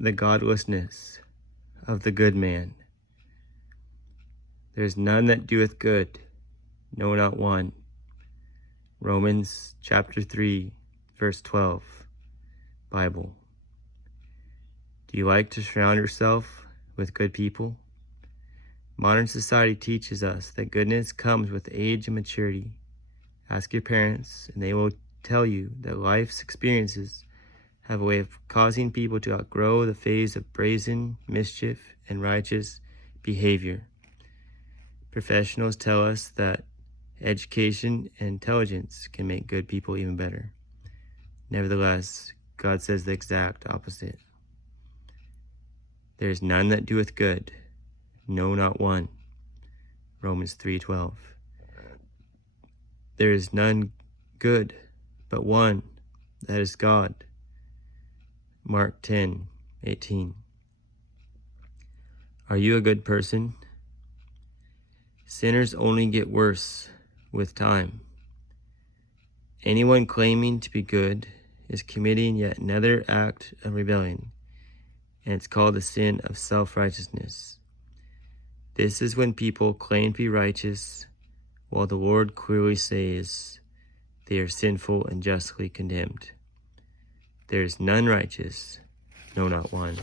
the godlessness of the good man. There is none that doeth good, no, not one. Romans chapter 3, verse 12, Bible. Do you like to surround yourself with good people? Modern society teaches us that goodness comes with age and maturity. Ask your parents, and they will tell you that life's experiences have a way of causing people to outgrow the phase of brazen mischief and righteous behavior. Professionals tell us that education and intelligence can make good people even better. Nevertheless, God says the exact opposite. There is none that doeth good, no, not one. Romans 3:12. There is none good, but one, that is God. Mark 10:18. Are you a good person? Sinners only get worse with time. Anyone claiming to be good is committing yet another act of rebellion, and it's called the sin of self-righteousness. This is when people claim to be righteous, while the Lord clearly says they are sinful and justly condemned. There is none righteous, no, not one.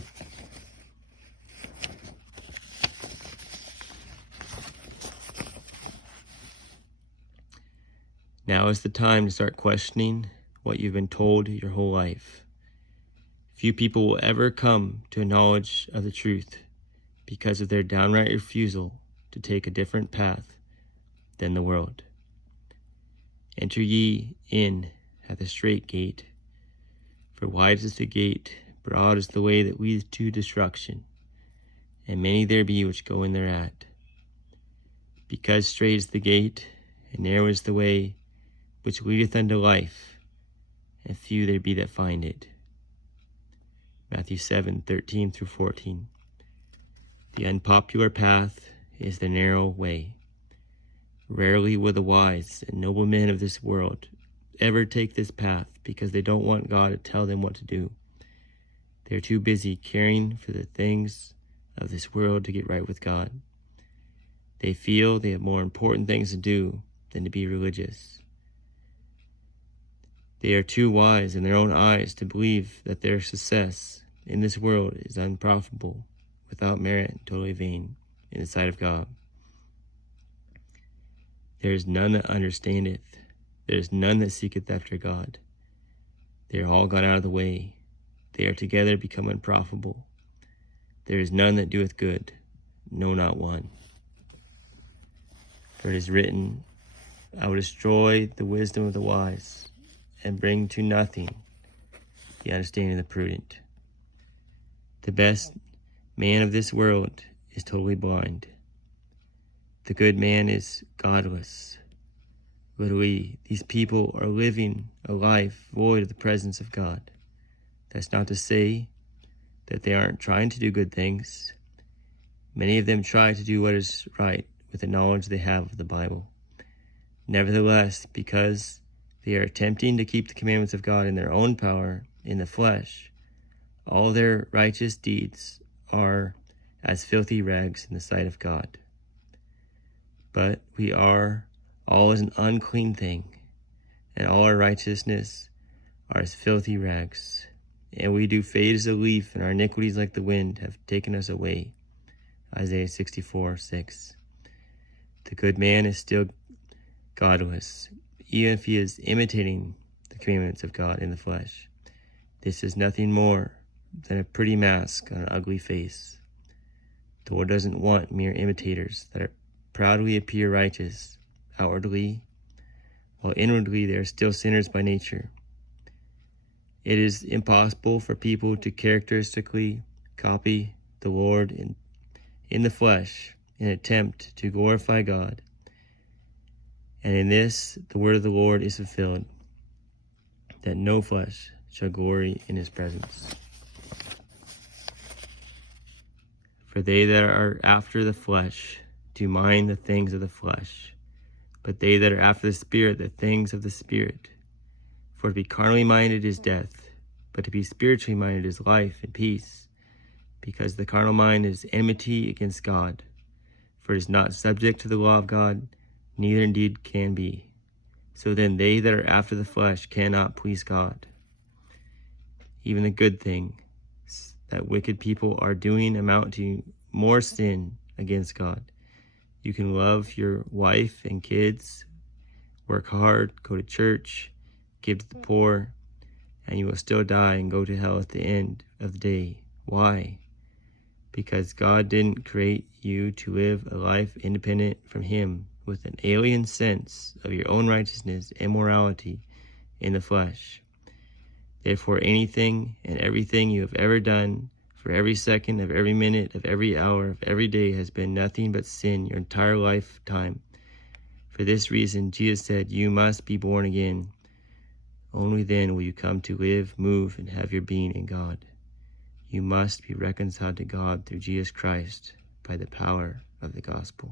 Now is the time to start questioning what you've been told your whole life. Few people will ever come to a knowledge of the truth because of their downright refusal to take a different path than the world. Enter ye in at the strait gate, for wide is the gate, broad is the way that leads to destruction, and many there be which go in thereat. Because strait is the gate, and narrow is the way which leadeth unto life, and few there be that find it. Matthew 7:13-14. The unpopular path is the narrow way. Rarely will the wise and noble men of this world ever take this path because they don't want God to tell them what to do. They're too busy caring for the things of this world to get right with God. They feel they have more important things to do than to be religious. They are too wise in their own eyes to believe that their success in this world is unprofitable, without merit, and totally vain in the sight of God. There is none that understandeth, there is none that seeketh after God. They are all gone out of the way, they are together become unprofitable. There is none that doeth good, no, not one. For it is written, I will destroy the wisdom of the wise, and bring to nothing the understanding of the prudent. The best man of this world is totally blind. The good man is godless. Literally, these people are living a life void of the presence of God. That's not to say that they aren't trying to do good things. Many of them try to do what is right with the knowledge they have of the Bible. Nevertheless, because they are attempting to keep the commandments of God in their own power, in the flesh, all their righteous deeds are as filthy rags in the sight of God. But we are all as an unclean thing, and all our righteousness are as filthy rags. And we do fade as a leaf, and our iniquities like the wind have taken us away. Isaiah 64:6. The good man is still godless, even if he is imitating the commandments of God in the flesh. This is nothing more than a pretty mask on an ugly face. The Lord doesn't want mere imitators that proudly appear righteous outwardly, while inwardly they are still sinners by nature. It is impossible for people to characteristically copy the Lord in the flesh in an attempt to glorify God. And in this, the word of the Lord is fulfilled, that no flesh shall glory in his presence. For they that are after the flesh do mind the things of the flesh, but they that are after the Spirit, the things of the Spirit. For to be carnally minded is death, but to be spiritually minded is life and peace, because the carnal mind is enmity against God. For it is not subject to the law of God, neither indeed can be. So then they that are after the flesh cannot please God. Even the good things that wicked people are doing amount to more sin against God. You can love your wife and kids, work hard, go to church, give to the poor, and you will still die and go to hell at the end of the day. Why? Because God didn't create you to live a life independent from Him with an alien sense of your own righteousness and morality in the flesh. Therefore, anything and everything you have ever done for every second of every minute of every hour of every day has been nothing but sin your entire lifetime. For this reason, Jesus said, you must be born again. Only then will you come to live, move, and have your being in God. You must be reconciled to God through Jesus Christ by the power of the gospel.